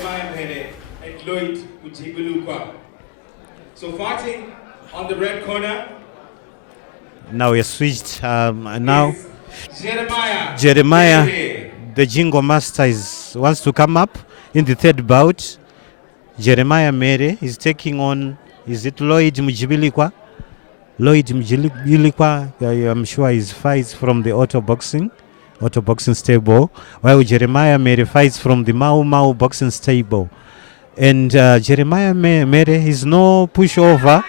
Mhere and Lloyd Mujibilukwa. So fighting on the red corner. Now we switched. Now Jeremiah, the Jingo Master, wants to come up in the third bout. Jeremiah Mhere is taking on, is it Lloyd Mujibilukwa? Lloyd Mujibilukwa, I'm sure he fights from the Otto boxing stable, while Jeremiah Mhere fights from the Mau boxing stable. And Jeremiah Mhere is no pushover.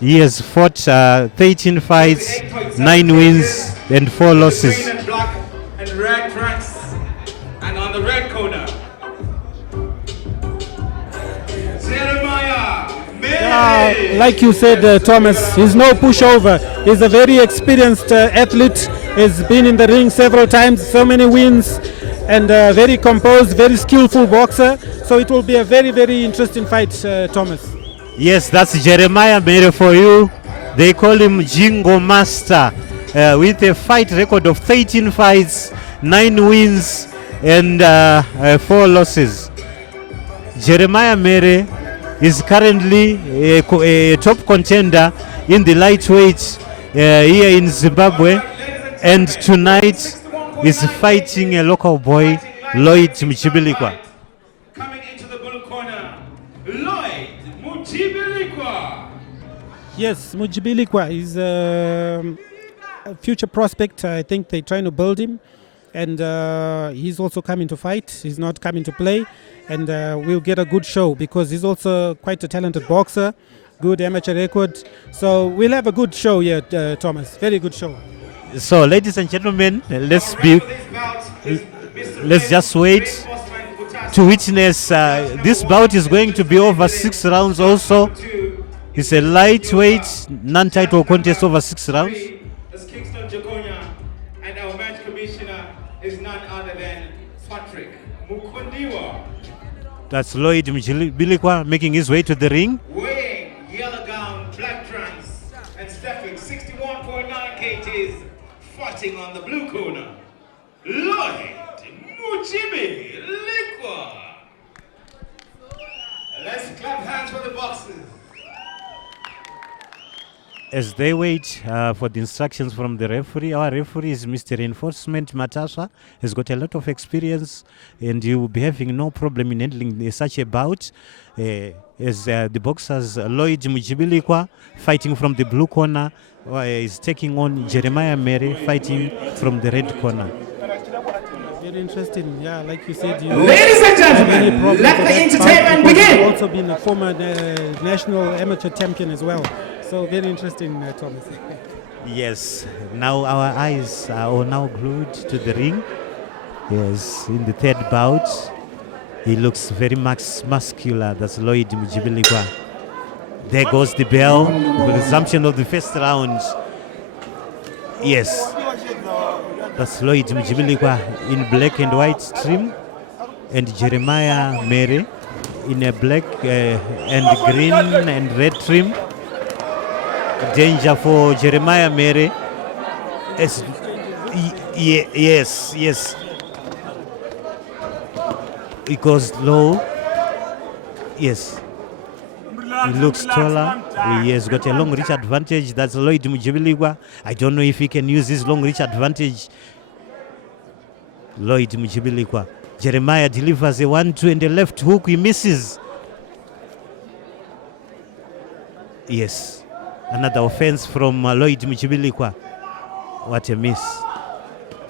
He has fought 13 fights, 9 wins and 4 losses. And black and red tracks. And on the red corner, Jeremiah Mhere. Like you said, Thomas, he's no pushover. He's a very experienced athlete. He's been in the ring several times, so many wins, and very composed, very skillful boxer. So it will be a very, very interesting fight, Thomas. Yes, that's Jeremiah Mhere for you. They call him Jingo Master, with a fight record of 13 fights, 9 wins and 4 losses. Jeremiah Mhere is currently a top contender in the lightweight here in Zimbabwe, and tonight is fighting a local boy, Lloyd Mujibilukwa. Coming into the blue corner, Lloyd Mujibilukwa. Yes, Mujibilukwa is a future prospect. I think they're trying to build him, and he's also coming to fight. He's not coming to play, and we'll get a good show because he's also quite a talented boxer, good amateur record. So we'll have a good show here, Thomas. Very good show. So, ladies and gentlemen, let's just wait to witness. This bout is going to be over 6 rounds also. It's a lightweight, non-title contest over 6 rounds. And our match commissioner is none other than Patrick Mukondiwa. That's Lloyd Mujibilukwa making his way to the ring. Weighing yellow gown, black trunks, and stepping 61.9 kgs, fighting on the blue corner, Lloyd Mujibilukwa. Let's clap hands for the boxers. As they wait for the instructions from the referee, our referee is Mr. Reinforcement Matasha. He's got a lot of experience, and he will be having no problem in handling such a bout. As the boxers, Lloyd Mujibilukwa fighting from the blue corner is taking on Jeremiah Mhere fighting from the red corner. Very interesting, yeah, like you said. Ladies and gentlemen, let the entertainment begin. He's also been a former national amateur champion as well. So very interesting, Thomas. Yes, now our eyes are now glued to the ring. Yes, in the third bout, he looks very muscular. That's Lloyd Mujibilukwa. There goes the bell, the resumption of the first round. Yes, that's Lloyd Mujibilukwa in black and white trim, and Jeremiah Mhere in a black and green and red trim. Danger for Jeremiah Mhere. Yes. He goes low. Yes. He looks taller. He has got a long reach advantage. That's Lloyd Mujibilukwa. I don't know if he can use his long reach advantage. Lloyd Mujibilukwa. Jeremiah delivers a 1-2 and a left hook. He misses. Yes. Another offense from Lloyd Mujibilukwa. What a miss.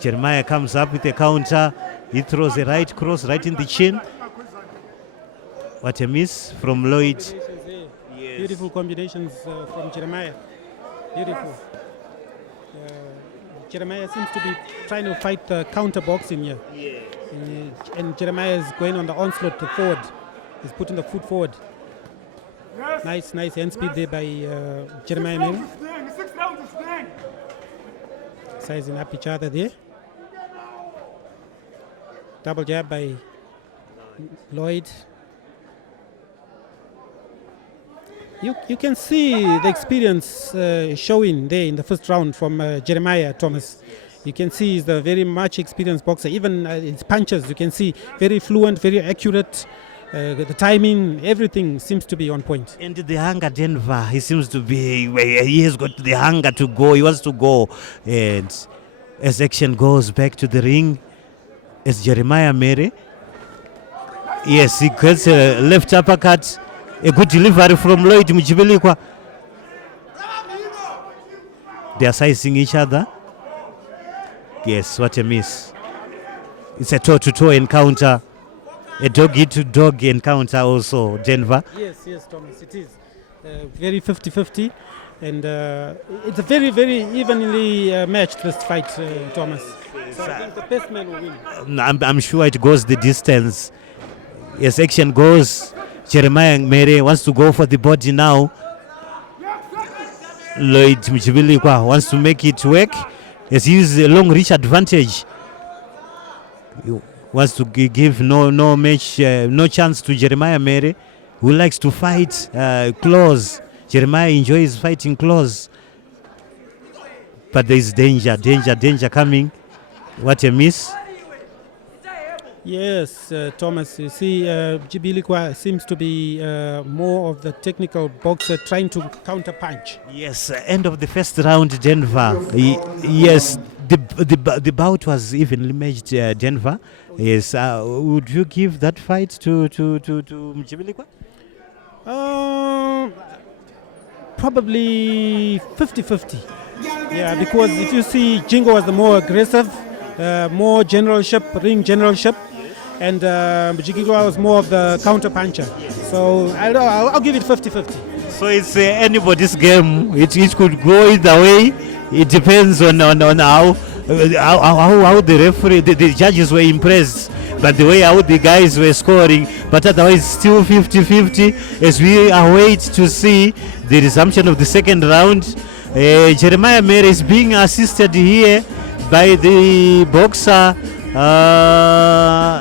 Jeremiah comes up with a counter. He throws a right cross right in the chin. What a miss from Lloyd. Yes. Beautiful combinations from Jeremiah. Beautiful. Jeremiah seems to be trying to fight counter boxing here. Yeah. And Jeremiah is going on the onslaught to forward. He's putting the foot forward. Nice hand speed there by Jeremiah Mhere. Sizing up each other there. Double jab by Lloyd. You can see the experience showing there in the first round from Jeremiah, Thomas. You can see he's a very much experienced boxer. Even his punches, you can see very fluent, very accurate. The timing, everything seems to be on point. And the hunger, Denver, he seems to be, he has got the hunger to go, he wants to go. And as action goes back to the ring, as Jeremiah Mhere, yes, he gets a left uppercut, a good delivery from Lloyd Mujibilukwa. They are sizing each other. Yes, what a miss. It's a toe-to-toe encounter. A dog-to-dog encounter also, Denver. Yes, Thomas, it is. Very 50-50. And it's a very, very evenly matched, this fight, Thomas. So I think the best man will win. I'm sure it goes the distance. Yes, action goes. Jeremiah Mhere wants to go for the body now. Lloyd Mujibilukwa wants to make it work. Yes, he uses a long reach advantage. Wants to give no chance to Jeremiah Mhere, who likes to fight close. Jeremiah enjoys fighting close, but there is danger coming. What a miss! Yes, Thomas, you see, Mujibilukwa seems to be more of the technical boxer trying to counter punch. Yes, end of the first round, Denver. Yes, the bout was evenly matched, Denver. Yes, would you give that fight to Mujibilukwa? Probably 50-50. Yeah, because if you see, Jingo was the more aggressive, more ring generalship, and Mujibilukwa was more of the counter puncher. So I'll give it 50-50. So it's anybody's game. It could go either way. It depends on how the referee, the judges were impressed, but the way how the guys were scoring. But otherwise, still 50-50 as we await to see the resumption of the second round. Jeremiah Mhere is being assisted here by the boxer.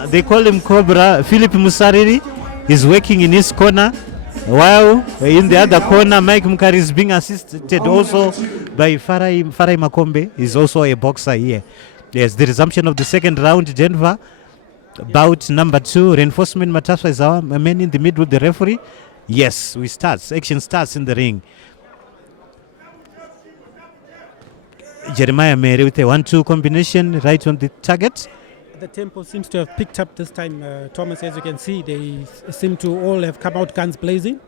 They call him Cobra. Philip Musariri is working in his corner, while in the other corner, Mike Mukari is being assisted also by Farai Makombe. Is also a boxer here. Yes, the resumption of the second round, Denver. Bout number 2, reinforcement Matasa is our man in the middle with the referee. Yes, action starts in the ring. Jeremiah Mhere with a 1-2 combination right on the target. The tempo seems to have picked up this time, Thomas. As you can see, they seem to all have come out guns blazing.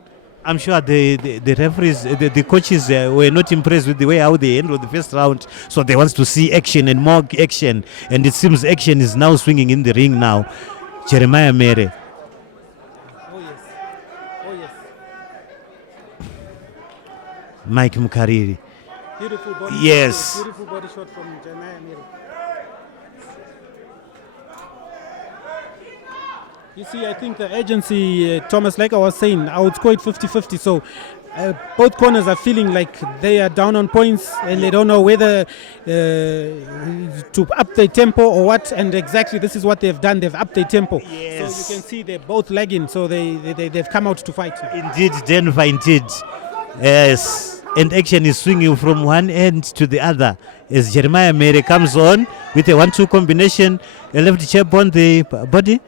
I'm sure the referees, the coaches were not impressed with the way how they handled the first round, so they want to see action and more action, and it seems action is now swinging in the ring now. Jeremiah Mhere. Oh yes. Mike Mukariri. Beautiful body yes. shot. Beautiful body shot from Jeremiah Mhere. You see, I think the agency, Thomas, like I was saying, I would score it 50-50. So both corners are feeling like they are down on points and they don't know whether to up their tempo or what. And exactly this is what they've done. They've upped their tempo. Yes. So you can see they're both lagging. So they've come out to fight. Indeed, Denver, indeed. Yes. And action is swinging from one end to the other as Jeremiah Mhere comes on with a 1-2 combination, a left jab on the body.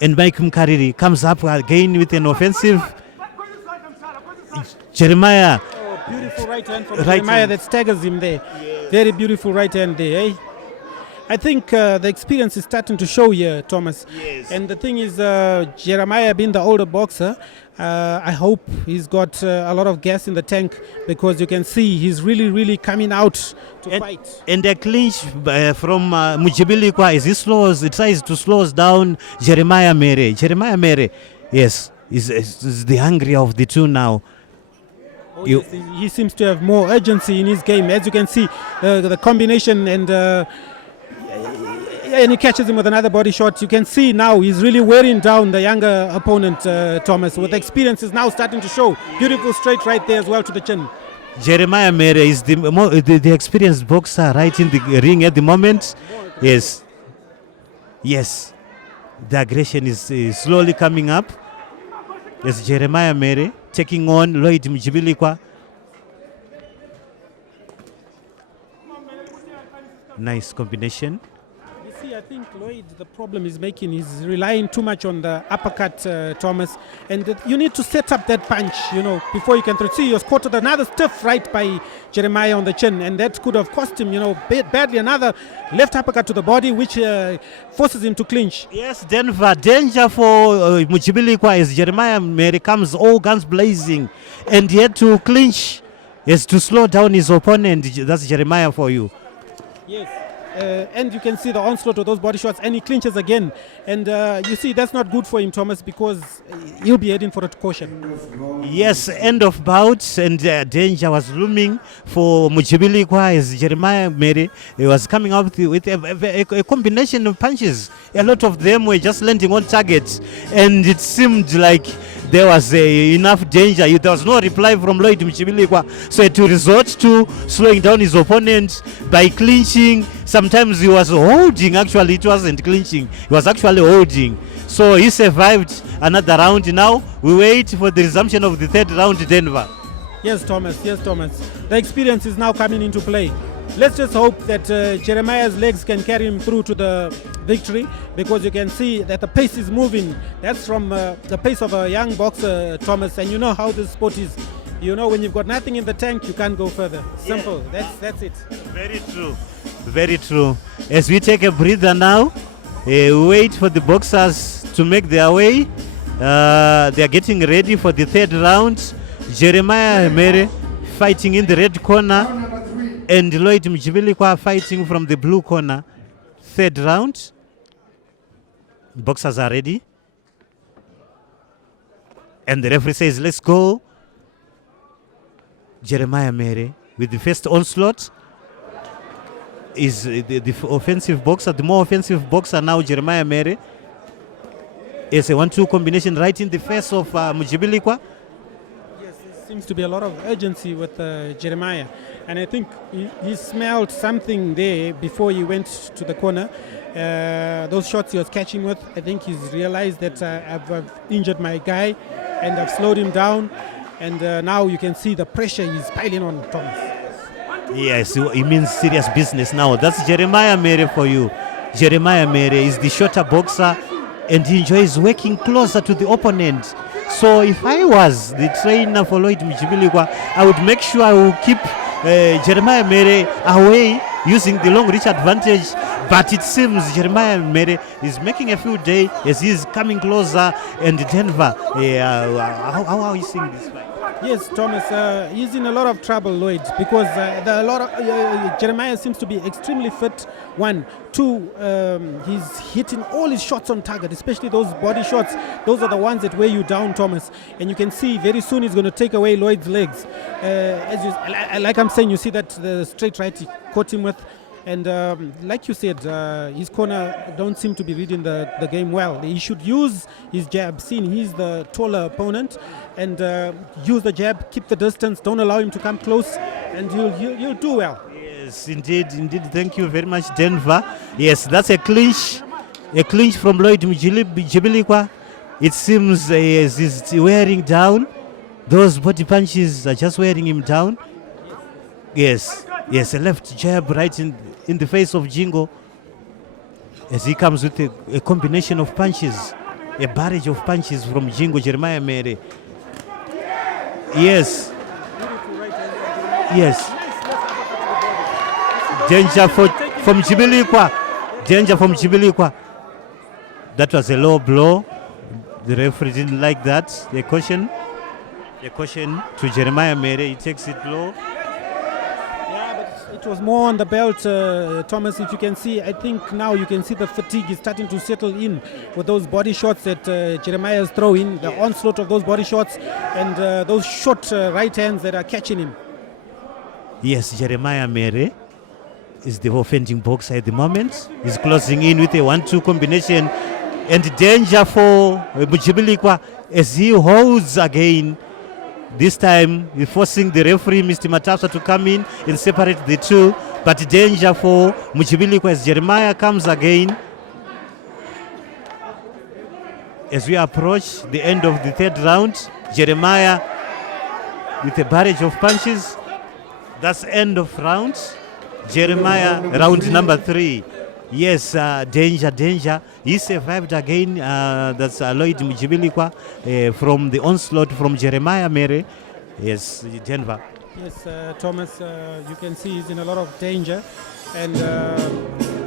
And Mike Mukariri comes up again with an offensive. Jeremiah. Oh, beautiful right hand from Jeremiah that staggers him there. Yes. Very beautiful right hand there. Eh? I think the experience is starting to show here, Thomas. Yes. And the thing is, Jeremiah being the older boxer, I hope he's got a lot of gas in the tank, because you can see he's really, really coming out to fight. And the clinch from Mujibilukwa as he tries to slow down Jeremiah Mhere. Jeremiah Mhere, yes, is the hungrier of the two now. Oh, yes, he seems to have more urgency in his game. As you can see, the combination and he catches him with another body shot. You can see now he's really wearing down the younger opponent, Thomas. With experience is now starting to show. Beautiful straight right there as well to the chin. Jeremiah Mhere is the experienced boxer right in the ring at the moment. Yes. The aggression is slowly coming up. Yes, Jeremiah Mhere taking on Lloyd Mujibilukwa. Nice combination. You see, I think Lloyd, the problem he's making is relying too much on the uppercut, Thomas. And you need to set up that punch, before you can throw. See, he was caught with another stiff right by Jeremiah on the chin, and that could have cost him, badly. Another left uppercut to the body, which forces him to clinch. Yes, Denver. Danger for Mujibilukwa as Jeremiah Mhere comes all guns blazing, and he had to clinch, yes, to slow down his opponent. That's Jeremiah for you. Yes. And you can see the onslaught of those body shots, and he clinches again. And you see, that's not good for him, Thomas, because he'll be heading for a caution. Yes, end of bouts, and danger was looming for Mujibilukwa as Jeremiah Mhere was coming up with a combination of punches. A lot of them were just landing on targets, and it seemed like there was enough danger. There was no reply from Lloyd Mujibilukwa, so he had to resort to slowing down his opponent by clinching. Sometimes he was holding, actually it wasn't clinching, he was actually holding. So he survived another round. Now we wait for the resumption of the third round, Denver. Yes, Thomas. The experience is now coming into play. Let's just hope that Jeremiah's legs can carry him through to the victory, because you can see that the pace is moving. That's from the pace of a young boxer, Thomas, and you know how this sport is. When you've got nothing in the tank, you can't go further. Simple. Yeah. That's it. Very true. Very true. As we take a breather now, wait for the boxers to make their way. They are getting ready for the third round. Jeremiah Mhere fighting in the red corner, and Lloyd Mujibilukwa fighting from the blue corner. Third round. Boxers are ready. And the referee says, let's go. Jeremiah Mhere with the first onslaught is the offensive boxer, the more offensive boxer now, Jeremiah Mhere. It's a 1-2 combination right in the face of Mujibilukwa. Yes, there seems to be a lot of urgency with Jeremiah, and I think he smelled something there before he went to the corner. Those shots he was catching with, I think he's realized that I've injured my guy and I've slowed him down. And now you can see the pressure he's piling on Thomas. Yes, it means serious business now. That's Jeremiah Mhere for you. Jeremiah Mhere is the shorter boxer, and he enjoys working closer to the opponent. So if I was the trainer for Lloyd Mujibilukwa, I would make sure I will keep Jeremiah Mhere away using the long reach advantage. But it seems Jeremiah Mhere is making a few days as he is coming closer. And Denver, how are you seeing this fight? Yes, Thomas, he's in a lot of trouble, Lloyd, because Jeremiah seems to be extremely fit. 1, 2, he's hitting all his shots on target, especially those body shots. Those are the ones that weigh you down, Thomas. And you can see very soon he's going to take away Lloyd's legs. Like I'm saying, you see that the straight right he caught him with. And like you said, his corner don't seem to be reading the game well. He should use his jab, seeing he's the taller opponent, and use the jab, keep the distance, don't allow him to come close, and you'll do well. Yes, indeed. Thank you very much, Denver. Yes, that's a clinch from Lloyd Mujibilukwa. It seems he's wearing down. Those body punches are just wearing him down. Yes, a left jab right in the face of Jingo, as he comes with a combination of punches, a barrage of punches from Jingo, Jeremiah Mhere. Yes. Danger from Mujibilukwa. That was a low blow. The referee didn't like that. The caution to Jeremiah Mhere. He takes it low. It was more on the belt, Thomas. If you can see, I think now you can see the fatigue is starting to settle in with those body shots that Jeremiah is throwing, the onslaught of those body shots, and those short right hands that are catching him. Yes, Jeremiah Mhere is the offending boxer at the moment. He's closing in with a 1-2 combination, and danger for Mujibilukwa as he holds again. This time, we're forcing the referee, Mr. Matasa, to come in and separate the two. But danger for Mujibilukwa as Jeremiah comes again. As we approach the end of the third round, Jeremiah with a barrage of punches. That's end of round. Jeremiah, round number 3. Yes, danger. He survived again. That's Lloyd Mujibilukwa from the onslaught from Jeremiah Mhere. Yes, Denver. Yes, Thomas, you can see he's in a lot of danger. And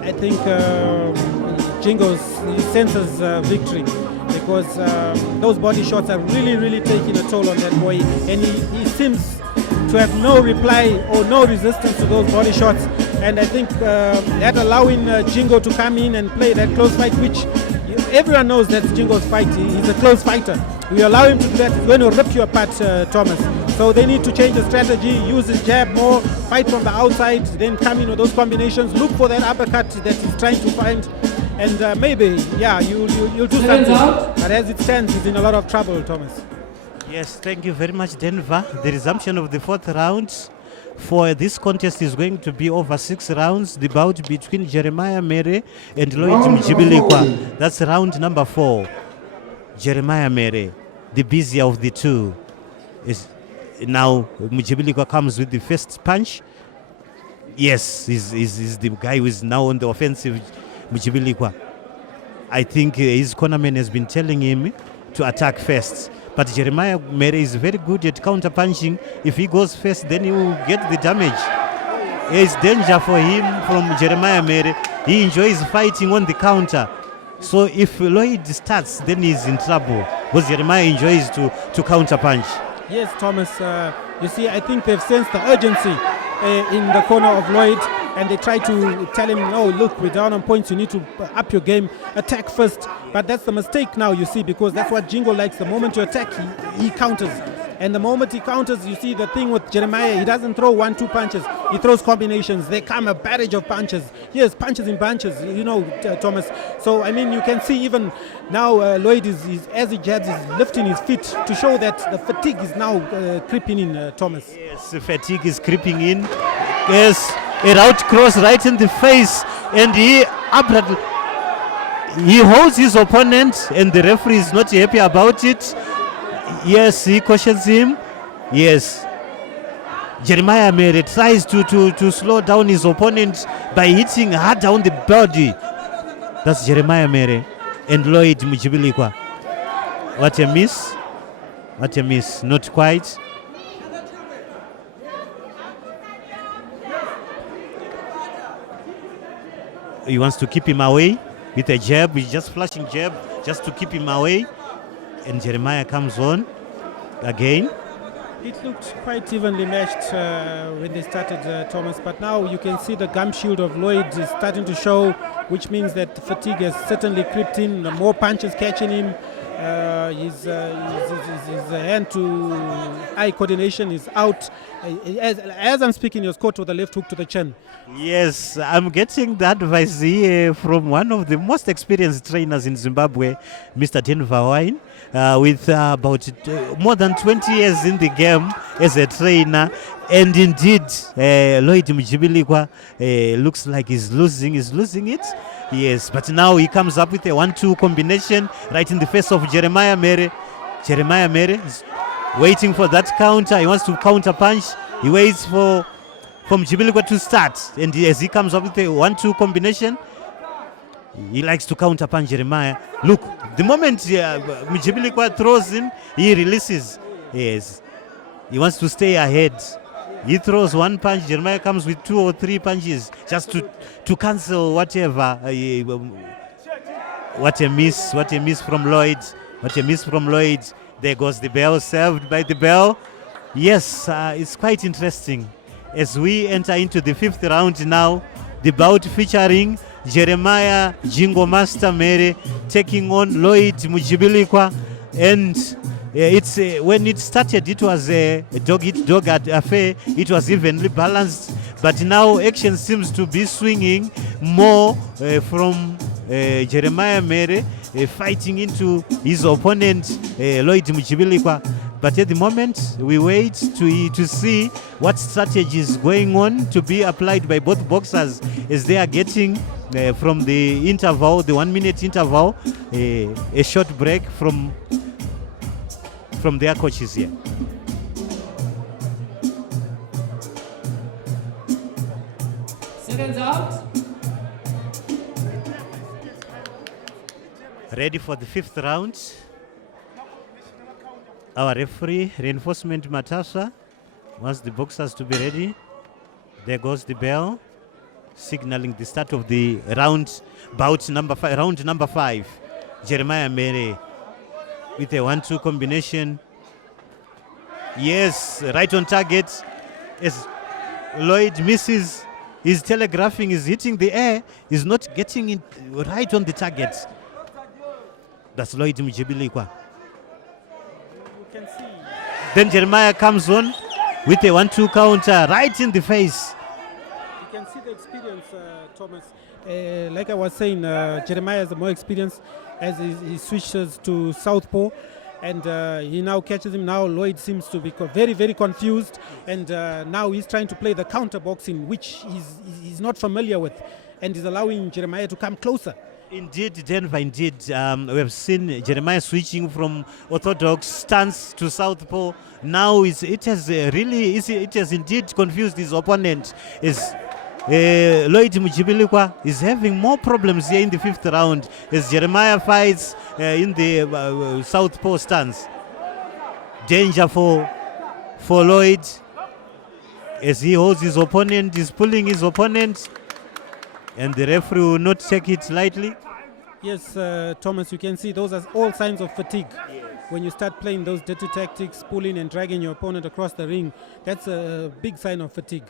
I think Jingo's he senses victory because those body shots are really taking a toll on that boy. And he seems to have no reply or no resistance to those body shots. And I think that allowing Jingo to come in and play that close fight, which everyone knows that's Jingo's fight. He's a close fighter. We allow him to do that, he's going to rip you apart, Thomas. So they need to change the strategy, use his jab more, fight from the outside, then come in with those combinations, look for that uppercut that he's trying to find. And maybe, yeah, you'll do something. But as it stands, he's in a lot of trouble, Thomas. Yes, thank you very much, Denver. The resumption of the 4th round for this contest is going to be over 6 rounds. The bout between Jeremiah Mhere and Lloyd Mujibilukwa. That's round number 4. Jeremiah Mhere, the busier of the two, is now Mujibilukwa comes with the first punch. Yes, he's the guy who is now on the offensive, Mujibilukwa. I think his cornerman has been telling him to attack first. But Jeremiah Mhere is very good at counter punching. If he goes first, then he will get the damage. It's danger for him from Jeremiah Mhere. He enjoys fighting on the counter. So if Lloyd starts, then he's in trouble because Jeremiah enjoys to counter punch. Yes, Thomas. You see, I think they've sensed the urgency in the corner of Lloyd, and they try to tell him, no, look, we're down on points, you need to up your game, attack first. But that's the mistake now, you see, because that's what Jingo likes. The moment you attack, he counters. And the moment he counters, you see the thing with Jeremiah, he doesn't throw 1-2 punches, he throws combinations. They come a barrage of punches. Yes, punches in bunches, Thomas. So, I mean, you can see even now Lloyd is as he jabs, is lifting his feet to show that the fatigue is now creeping in, Thomas. Yes, the fatigue is creeping in. Yes, a route cross right in the face, and he holds his opponent, and the referee is not happy about it. Yes, he cautions him. Yes. Jeremiah Mhere tries to slow down his opponent by hitting hard on the body. That's Jeremiah Mhere and Lloyd Mujibilukwa. What a miss. What a miss. Not quite. He wants to keep him away with a jab. He's just flashing jab just to keep him away. And Jeremiah comes on again. It looked quite evenly matched when they started, Thomas, but now you can see the gum shield of Lloyd is starting to show, which means that fatigue has certainly crept in. More punches catching him. His hand-to-eye coordination is out. As I'm speaking, he was caught with a left hook to the chin. Yes, I'm getting the advice here from one of the most experienced trainers in Zimbabwe, Mr. Denver Wine, with about more than 20 years in the game as a trainer. And indeed, Lloyd Mujibilukwa looks like he's losing it. Yes, but now he comes up with a 1-2 combination right in the face of Jeremiah Mhere. Jeremiah Mhere is waiting for that counter. He wants to counter punch. He waits for Mujibilukwa to start. And as he comes up with a 1-2 combination, he likes to counter punch Jeremiah. Look, the moment Mujibilukwa throws in, he releases. Yes, he wants to stay ahead. He throws one punch, Jeremiah comes with 2 or 3 punches just to cancel whatever. What a miss from Lloyd. What a miss from Lloyd. There goes the bell, served by the bell. Yes, it's quite interesting. As we enter into the 5th round now, the bout featuring Jeremiah Jingo Master Mhere taking on Lloyd Mujibilukwa. And it's when it started, it was a dog-eat-dog affair. It was evenly balanced, but now action seems to be swinging more from Jeremiah Mhere fighting into his opponent Lloyd Mujibilukwa. But at the moment, we wait to see what strategy is going on to be applied by both boxers as they are getting from the interval, the 1-minute interval, a short break from their coaches here. Ready for the 5th round. Our referee, Reinforcement Matasha, wants the boxers to be ready. There goes the bell, signaling the start of the round number 5. Jeremiah Mhere with a 1-2 combination. Yes, right on target. As Lloyd misses, he's telegraphing, he's hitting the air, he's not getting it right on the target. That's Lloyd Mujibilukwa. You can see. Then Jeremiah comes on with a 1-2 counter right in the face. You can see the experience, Thomas. Like I was saying, Jeremiah has more experience as he switches to southpaw, and he now catches him. Now Lloyd seems to be very, very confused, and now he's trying to play the counter boxing, which he's not familiar with, and is allowing Jeremiah to come closer. Indeed, Denver, indeed. We have seen Jeremiah switching from orthodox stance to southpaw. Now it has indeed confused his opponent. Lloyd Mujibilukwa is having more problems here in the 5th round as Jeremiah fights in the southpaw stance. Danger for Lloyd as he holds his opponent, is pulling his opponent, and the referee will not take it lightly. Yes, Thomas, you can see those are all signs of fatigue. Yes. When you start playing those dirty tactics, pulling and dragging your opponent across the ring, that's a big sign of fatigue.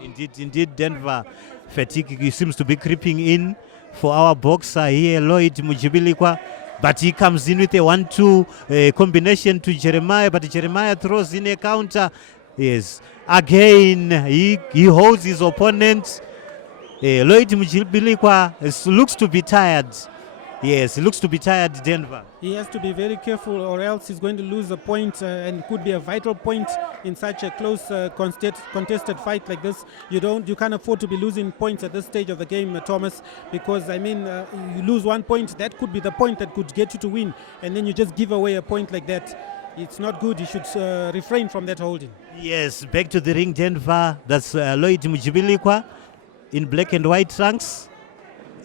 Indeed, Denver. Fatigue seems to be creeping in for our boxer here, Lloyd Mujibilukwa. But he comes in with a 1-2 combination to Jeremiah, but Jeremiah throws in a counter. Yes, again, he holds his opponent. Lloyd Mujibilukwa looks to be tired. Yes, he looks to be tired, Denver. He has to be very careful, or else he's going to lose a point, and could be a vital point in such a close contested fight like this. You can't afford to be losing points at this stage of the game, Thomas, because you lose 1 point, that could be the point that could get you to win, and then you just give away a point like that. It's not good. You should refrain from that holding. Yes, back to the ring, Denver. That's Lloyd Mujibilukwa in black and white trunks,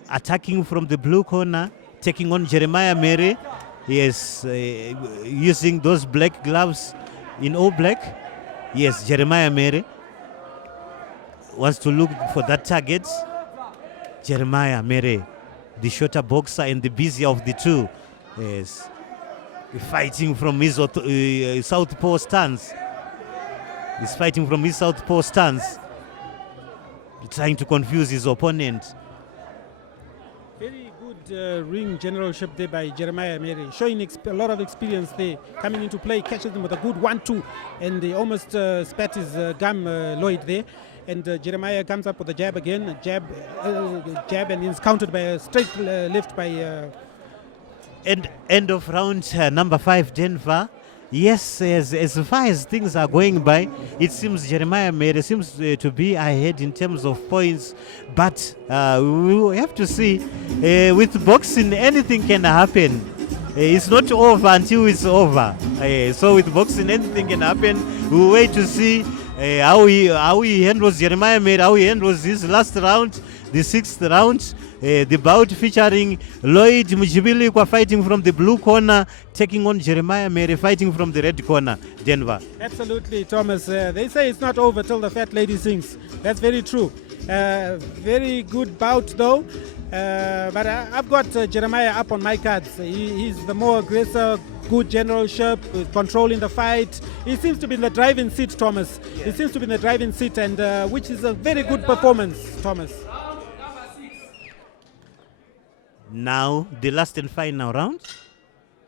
attacking from the blue corner, taking on Jeremiah Mhere. Yes, using those black gloves in all black. Yes, Jeremiah Mhere wants to look for that target. Jeremiah Mhere, the shorter boxer and the busier of the two. Yes, fighting from his southpaw stance. He's fighting from his southpaw stance, trying to confuse his opponent. Very good ring generalship there by Jeremiah Mhere, showing a lot of experience there, coming into play, catches him with a good 1-2, and he almost spat his gum, Lloyd there. And Jeremiah comes up with a jab again, a jab, and is countered by a straight left by... End of round number 5, Denver. Yes, as far as things are going by, it seems Jeremiah Mhere seems to be ahead in terms of points, but we have to see. With boxing, anything can happen. It's not over until it's over. So with boxing, anything can happen. We'll wait to see how he handles Jeremiah Mhere, how he handles his last round, the 6th round. The bout featuring Lloyd Mujibilukwa fighting from the blue corner, taking on Jeremiah Mhere fighting from the red corner, Denver. Absolutely, Thomas. They say it's not over till the fat lady sings. That's very true. Very good bout, though. But I've got Jeremiah up on my cards. He's the more aggressive, good generalship, controlling the fight. He seems to be in the driving seat, Thomas. Yeah. He seems to be in the driving seat, and which is a very good performance, Thomas. Now, the last and final round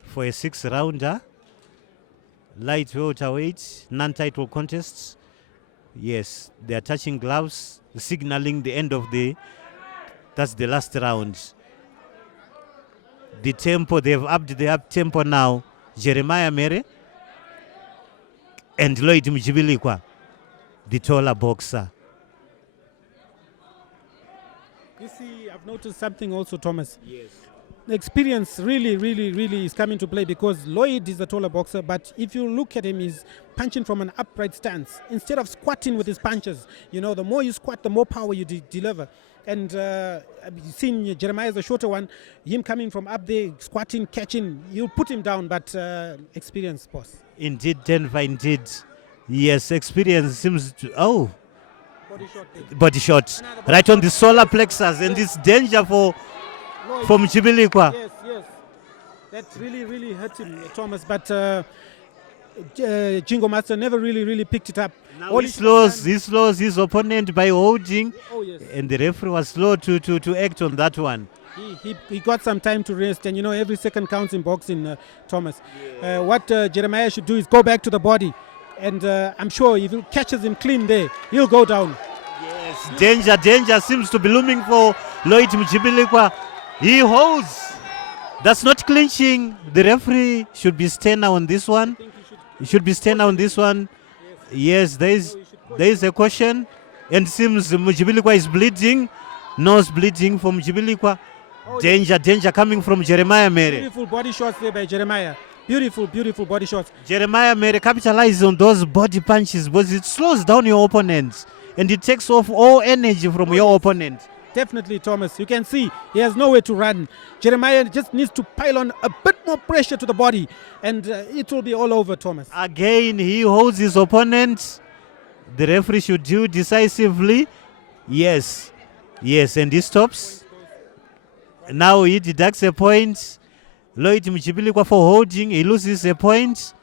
for a 6th rounder. Light welterweight, non-title contests. Yes, they are touching gloves, signaling the end of that's the last round. The tempo, they've upped the up tempo now. Jeremiah Mhere and Lloyd Mujibilukwa, the taller boxer. You see, I've noticed something also, Thomas. Yes. the experience really is coming to play, because Lloyd is a taller boxer, but if you look at him, he's punching from an upright stance instead of squatting with his punches. You know, the more you squat, the more power you deliver. And you've seen Jeremiah, the shorter one, him coming from up there, squatting, catching, you put him down, but experience, boss. Indeed, Denver, indeed. Yes, experience seems to... Oh, Body shot there. body shot. Right on the solar plexus, and it's danger for Mujibilukwa. Yes. That really hurt him, Thomas, but Jingo Master never really picked it up. Now he slows his opponent by holding, Oh, yes. and the referee was slow to act on that one. He got some time to rest, and you know, every second counts in boxing, Thomas. What Jeremiah should do is go back to the body, and I'm sure if he catches him clean there, he'll go down. Yes, danger seems to be looming for Lloyd Mujibilukwa. He holds. That's not clinching. The referee should be stern on this one. He should be stern on this one. Yes, there is a caution, and seems Mujibilukwa is bleeding. Nose bleeding from Mujibilukwa. Danger coming from Jeremiah Mhere. Beautiful body shots there by Jeremiah. Beautiful body shots. Jeremiah Mhere capitalizes on those body punches, but it slows down your opponent, and it takes off all energy from your opponent. Definitely, Thomas. You can see he has nowhere to run. Jeremiah just needs to pile on a bit more pressure to the body, and it will be all over, Thomas. Again, he holds his opponent. The referee should do decisively. Yes, and he stops. Now he deducts a point. Lloyd Mujibilukwa for holding, he loses a point.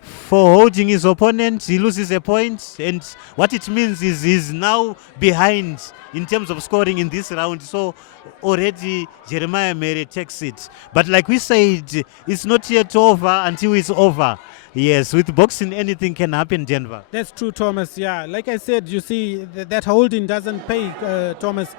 For holding his opponent, he loses a point. And what it means is he's now behind in terms of scoring in this round. So already Jeremiah Mhere takes it. But like we said, it's not yet over until it's over. Yes, with boxing, anything can happen, Denver. That's true, Thomas. Yeah, like I said, you see, that holding doesn't pay, Thomas.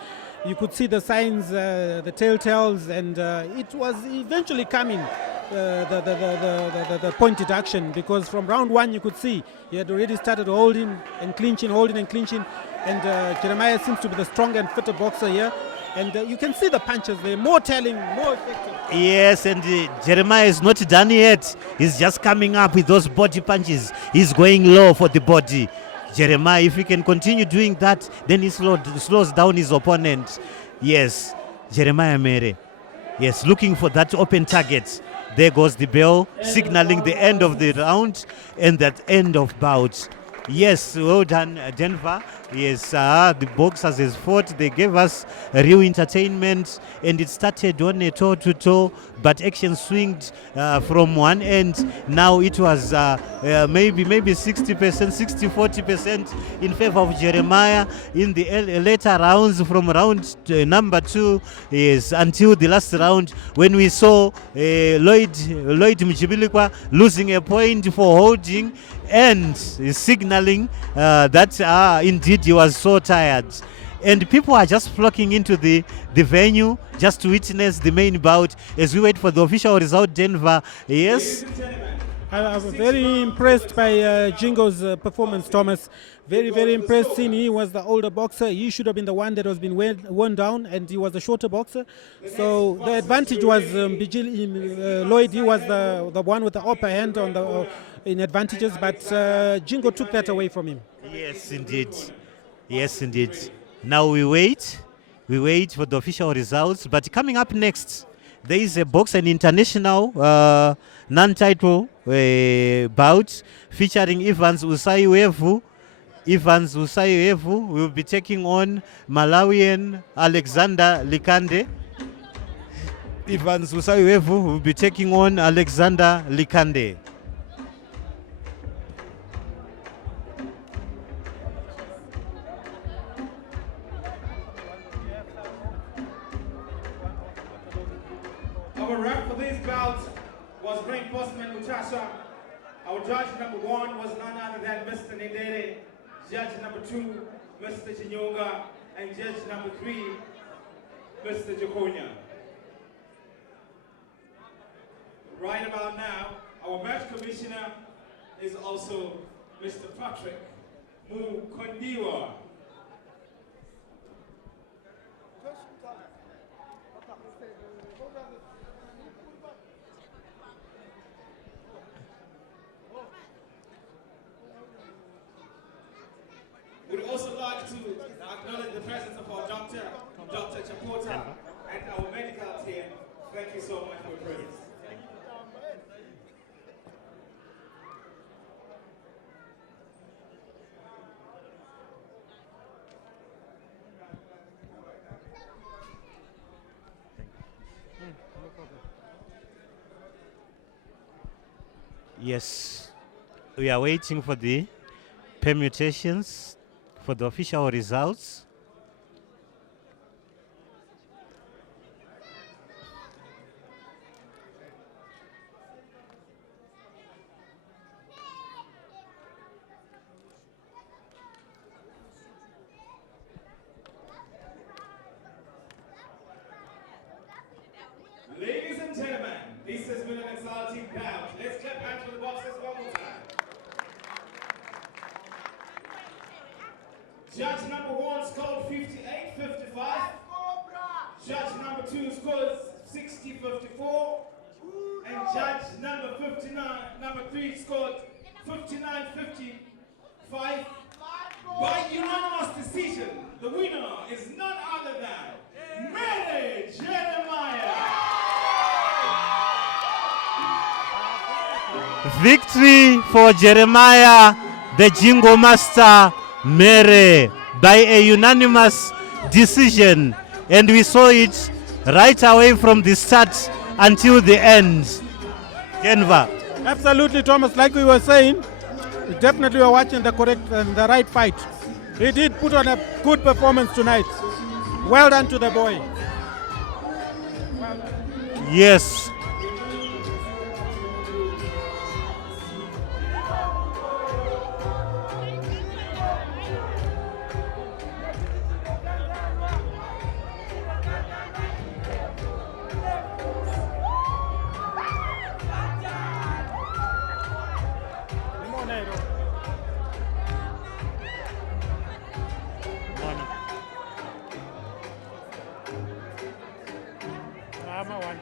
You could see the signs, the telltales, and it was eventually coming, the point deduction, because from round one you could see he had already started holding and clinching, and Jeremiah seems to be the stronger and fitter boxer here, and you can see the punches, they're more telling, more effective. Yes, and Jeremiah is not done yet. He's just coming up with those body punches. He's going low for the body. Jeremiah, if he can continue doing that, then he slows down his opponent. Yes, Jeremiah Mhere. Yes, looking for that open target. There goes the bell, signaling the end of the round and that end of bout. Yes, well done, Denver. Yes, the boxers has fought. They gave us a real entertainment, and it started on a toe-to-toe, but action swinged from one end. Now it was maybe 60%, 60-40% in favor of Jeremiah in the later rounds, from round number 2, yes, until the last round, when we saw Lloyd Mujibilukwa losing a point for holding and signaling that indeed he was so tired. And people are just flocking into the venue just to witness the main bout as we wait for the official result, Denver. Yes. I was very impressed by Jingo's performance, Thomas. Very impressed, seeing he was the older boxer. He should have been the one that was been worn down, and he was the shorter boxer. So the advantage was Lloyd. He was the one with the upper hand on the in advantages, but Jingo took that away from him. Yes, indeed. Now we wait for the official results. But coming up next, there is a boxing international non-title bout featuring Evans Usaiwevu. Evans Usaiwevu will be taking on Malawian Alexander Likande. Evans Usaiwevu will be taking on Alexander Likande. Our ref for this bout was reinforcement Mutasha. Our judge number 1 was none other than Mr. Nidere. Judge number 2, Mr. Chinyonga. And judge number 3, Mr. Jaconia. Right about now, our match commissioner is also Mr. Patrick Mukondiwa. acknowledge the presence of our doctor, Dr. Chapota, and our medical team. Thank you so much for your presence. Yes, we are waiting for the permutations for the official results. Ladies and gentlemen, this has been an exciting bout. Let's clap hands for the boxers one more time. Judge number 1 scored 58-55. Judge number 2 scores 60-54. And judge number 3 scored 59-55. By unanimous decision, the winner is none other than Mhere Jeremiah. Victory for Jeremiah, the Jingo Master Mhere, by a unanimous decision. And we saw it right away from the start until the end. Denver. Absolutely, Thomas. Like we were saying, we definitely were watching the correct and the right fight. He did put on a good performance tonight. Well done to the boy. Yes. One.